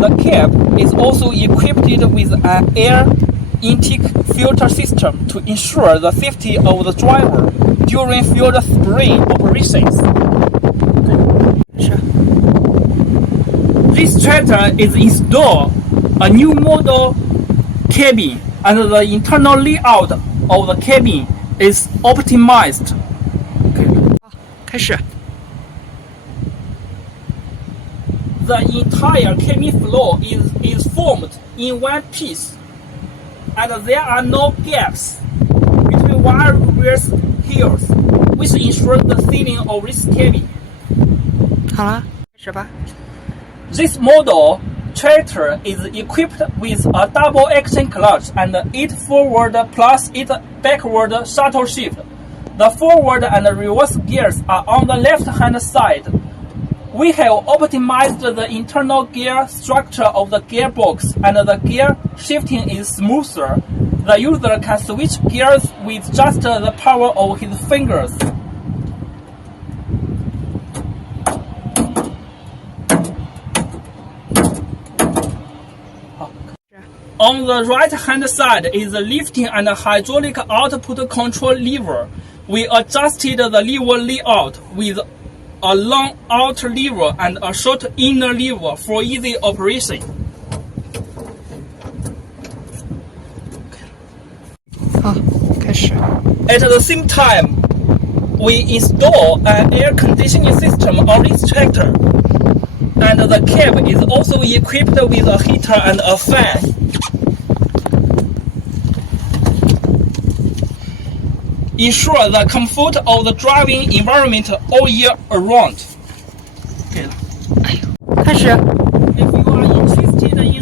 The cab is also equipped with an air intake filter system to ensure the safety of the driver during fuel spraying operations. This tractor is installed a new model cabin, and the internal layout of the cabin is optimized. 开始。 The entire cabin floor is formed in one piece, and there are no gaps between various hills, which ensures the sealing of this cabin. 好了，开始吧。 This model tractor is equipped with a double action clutch and 8 forward plus 8 backward shuttle shift. The forward and reverse gears are on the left-hand side. We have optimized the internal gear structure of the gearbox, and the gear shifting is smoother. The user can switch gears with just the power of his fingers. On the right-hand side is the lifting and hydraulic output control lever. We adjusted the lever layout with a long outer lever and a short inner lever for easy operation. 好，开始。 At the same time, we install an air conditioning system on this tractor, and the cab is also equipped with a heater and a fan. Ensure the comfort of the driving environment all year around. 开始。 If you are interested in